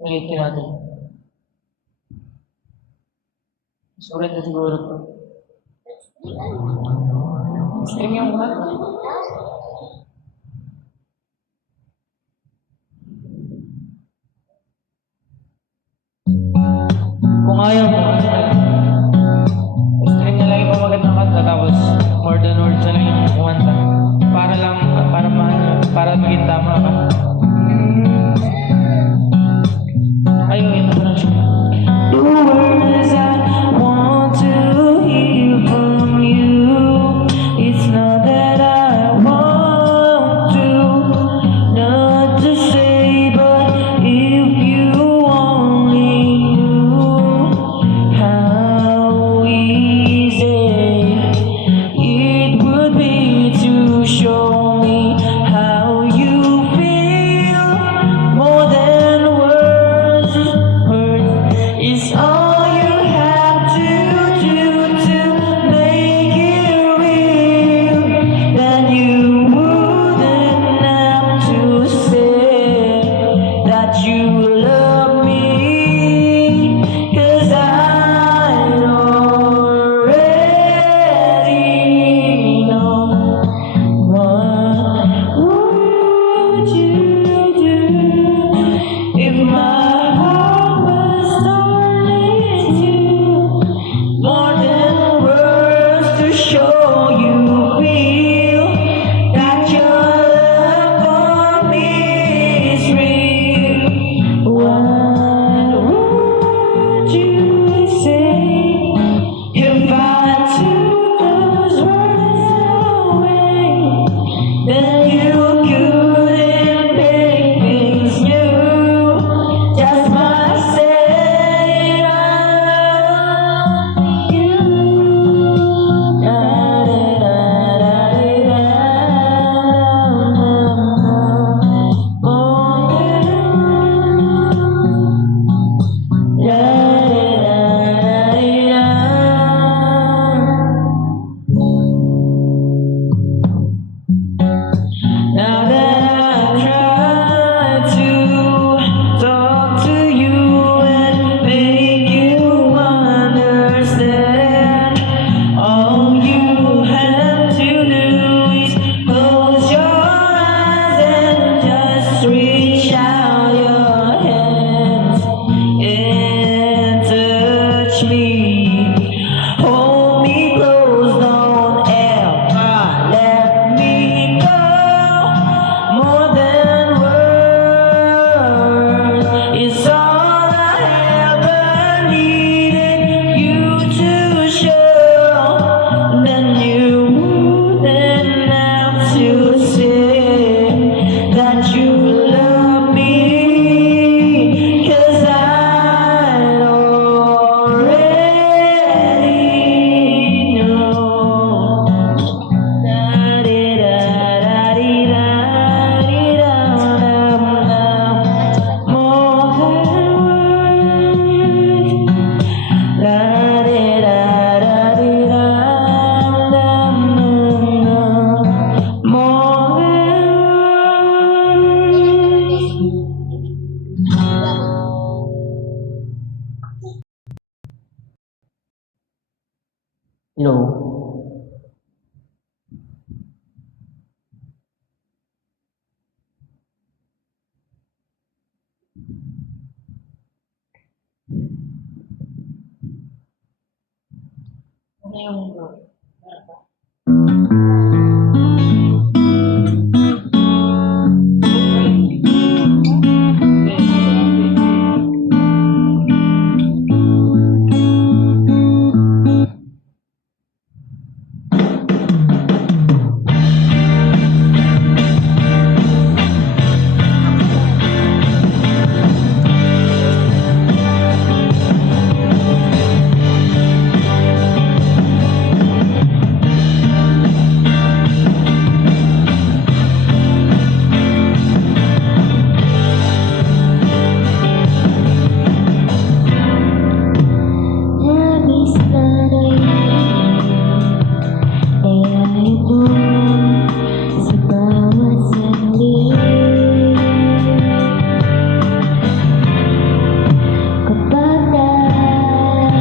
Ulitin natin. Sulit na siguro ito. Stream yung mga. Kung ayaw mo, stream na lang yung pamagat ng kanta tapos more than words na lang yung kumanta. Para maging tama ka. Ayun, yun na siya. The words I want to hear from you. It's not that I want to, not to say, but if you only knew Hello. Ano yung doon? Meron ba? Labis na rin layari mo sa bawat sandali. Kapag nasaan,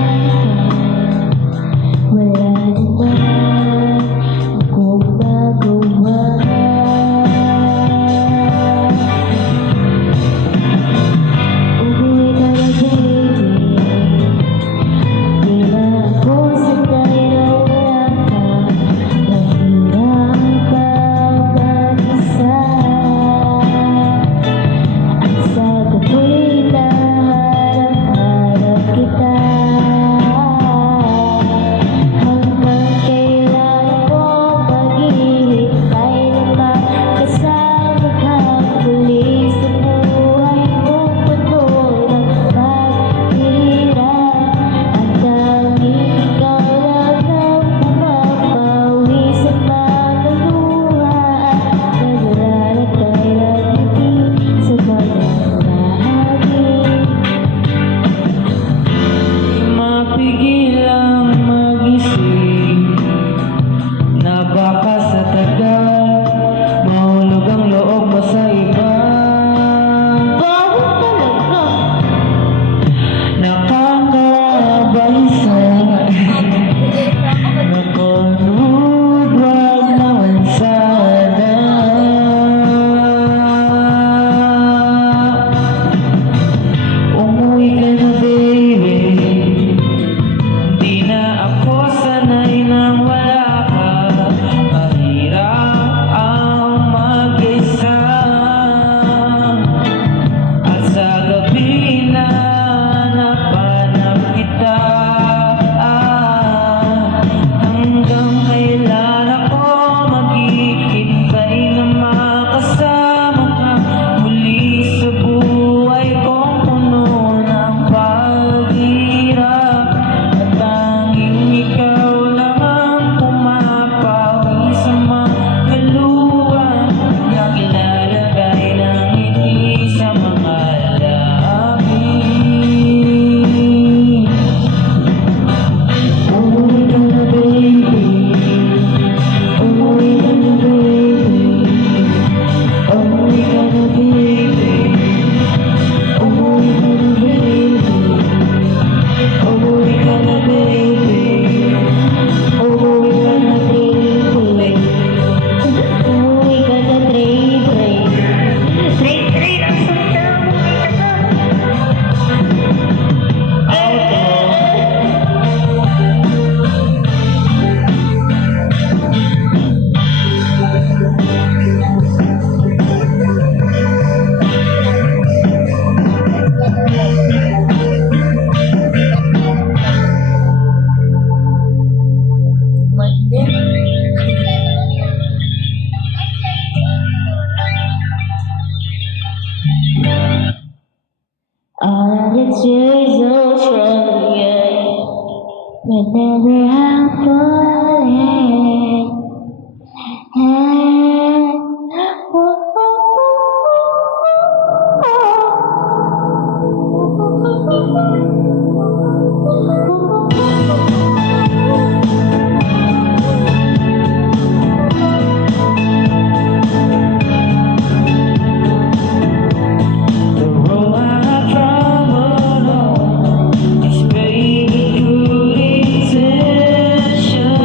wala naman akong magawa. Umuwi ka na, baby. Di na ako sanay na wala ka. Mahirap ang mag-isa. At sa gabi na hanap-hanap kita. Hanggang kailan ako maghihintay na makasama ka muli sa buhay kong puno ng paghihirap. At tanging ikaw lang ang pumapawi sa mga luha at naglalagay ng ngiti sa mga bahagi. Mapigilang magising na baka sa tagal mahulog ang loob mo sa iba. Bawal talaga! Nakakabalisa Napunod, wag naman sana. Umuwi ka na, baby. Di na ako sanay nang wala ka. Mahirap ang mag-isa. At sa gabi na hanap-hanap kita. Hanggang kailan ako maghihintay na makasama ka muli sa buhay kong puno ng paghirap. At tanging ikaw lang ang pumapawi sa mga luha na ilalagay ng ngiti sa mga labi. Umuwi ka na, baby. Umuwi ka na, baby. Umuwi ka na, baby. Umuwi ka na, baby. Umuwi ka na, baby. Umuwi ka na, Trey-Trey. Umuwi ka na, Trey-Trey. Trey-Trey, nasaan ka? Umuwi ka na. All the tears are from you whenever I'm falling. The road I traveled on is paved with good intention.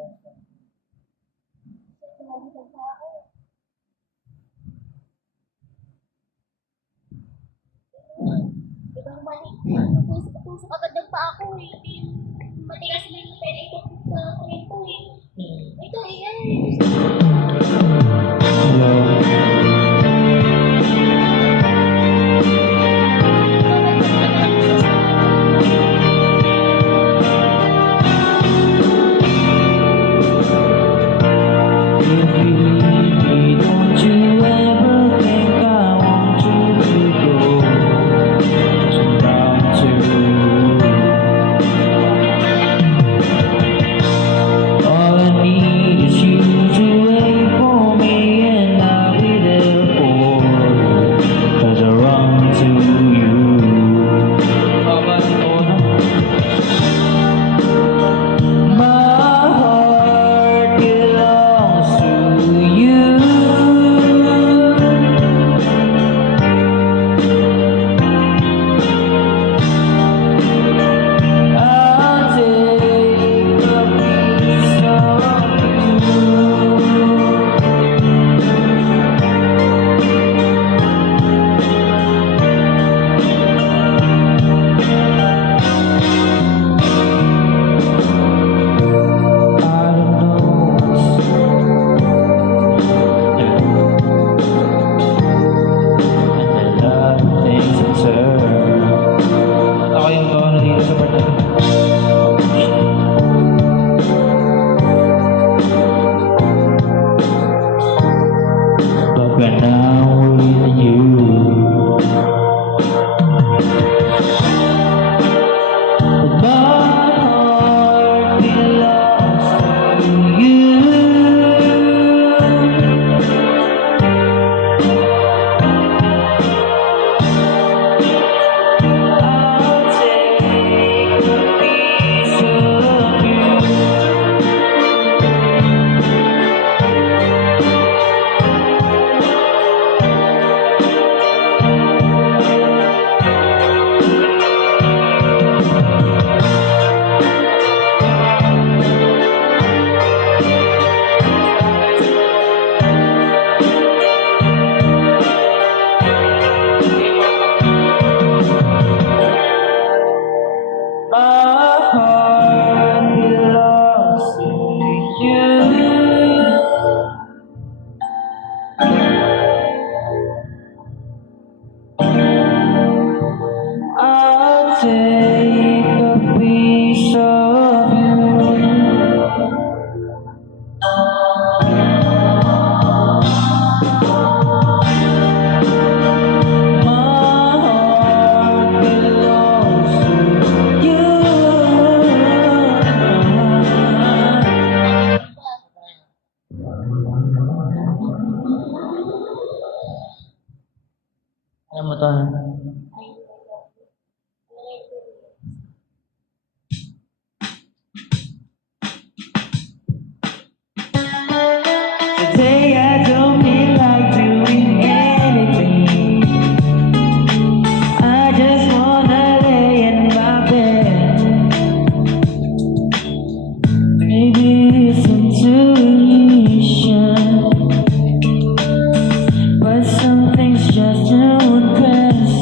Nalitan pa ako. Ibang mali. Tusok agad ng pa ako eh. Matigas na yung pwede ko sa kwento eh. Ito eh, ay. If you leave me, don't you ever think I want you to go. I'm bound to. All I need is you to wait for me, and I'll be there for you, 'cause I run to you. My heart belongs to you. I'll take a piece of I don't know. Things in turn. Ako yung gawa na dito sa part na to. But when I'm with you, my heart belongs to you. I'll take a piece of you. My heart belongs to you. I'll take a piece of you. My heart belongs to you. Alam mo to, ha? Today I don't feel like doing anything. I just wanna lay in my bed. Maybe it's intuition, but some things just don't impress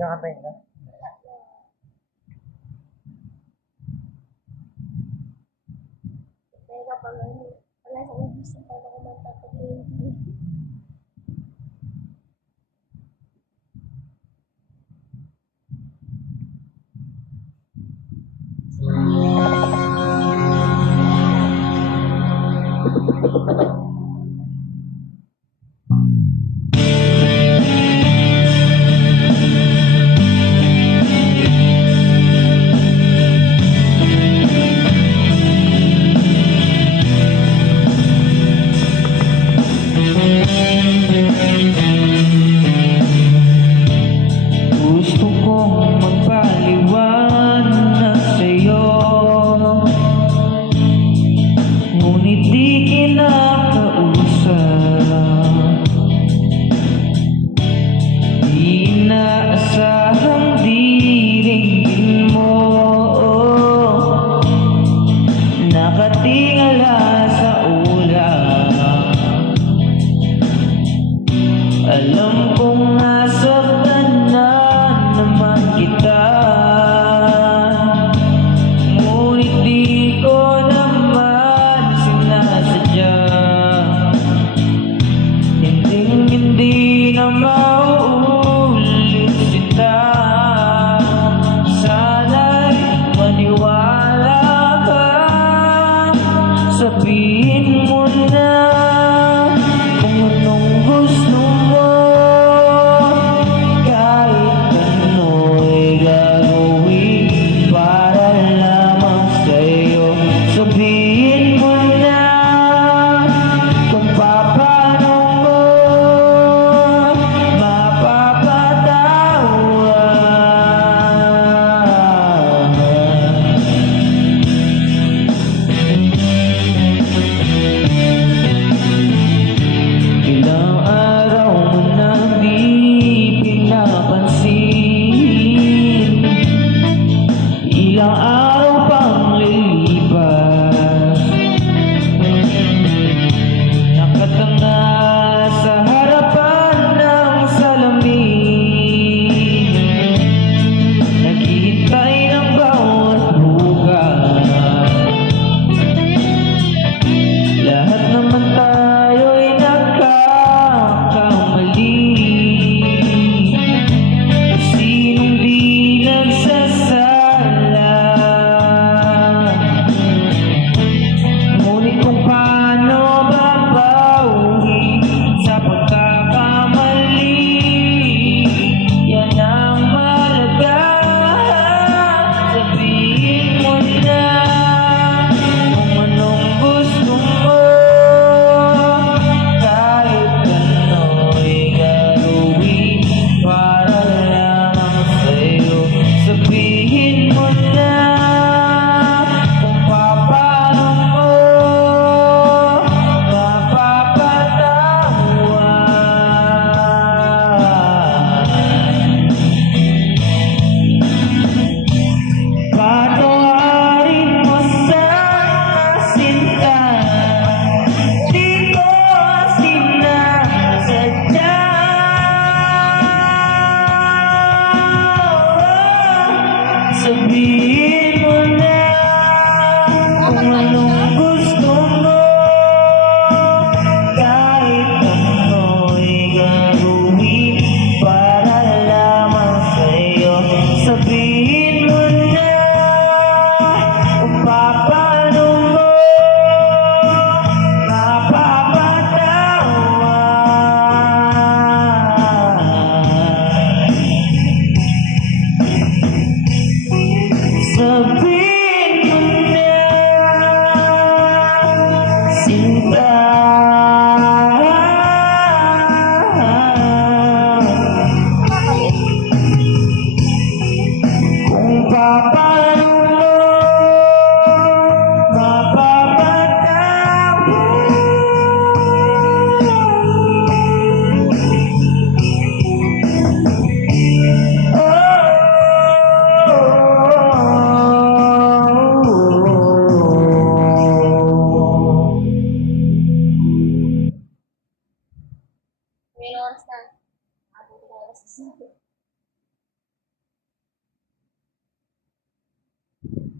Nakantay na. Wala na. Kaya kapag ano, wala sa ubus ang paano ko magtataglin.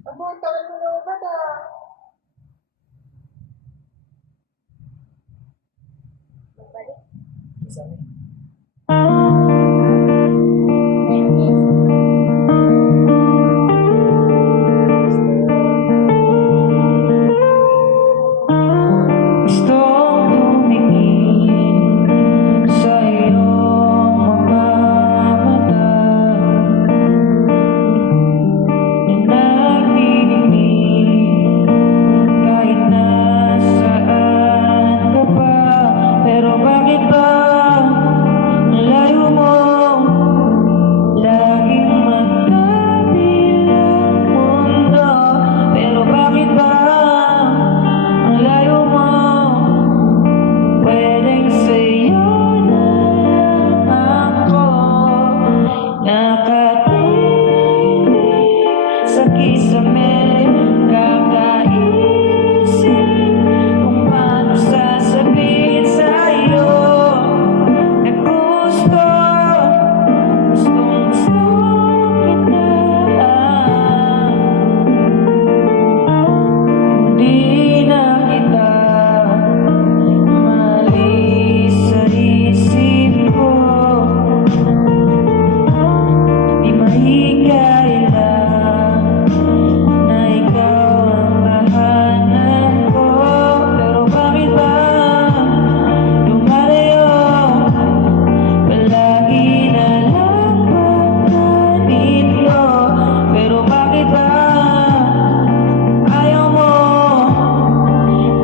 Abo, ang tagal mo na ba ta? Magbalik. Sabi. Meron yes. Gustong tumingin sa iyong mga mata na nagniningning kahit nasaan ka pa. Pero bakit ba ang layo mo? Laging magkabilang mundo. Pero bakit ba ang layo mo? Pwedeng sa'yo na lang ako nakatingin sa kisame. Kakaisip kung paano sasabihin sa'yo na gustong gusto kita. Di na kita malis sa isip ko. Di mahikayla na ikaw ang tahanan ko. Pero bakit ba lumalayo? Palagi na lang pagkanito. Pero bakit ba ayaw mo?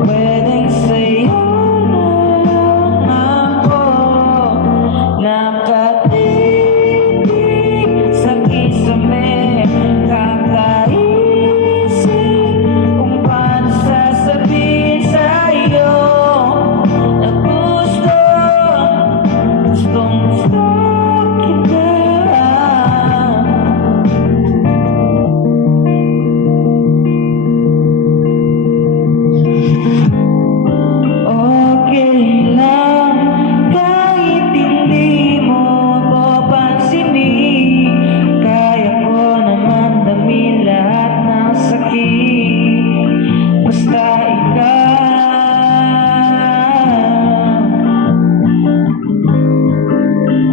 Pwedeng sa'yo na lang ako nakatingin sa kisame. Kakaisip kung paano sasabihin sa'yo na gustong gusto kita. Okay lang kahit hindi mo ko pansinin. Kaya ko naman damin lahat ng sakit. Basta ikaw.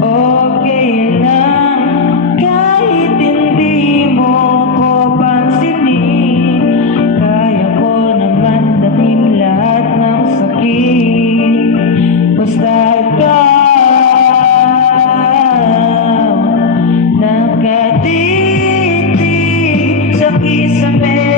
Okay lang kahit hindi mo ko pansinin. Kaya ko naman damin lahat ng sakit. Basta ikaw nakatitig sa kisame.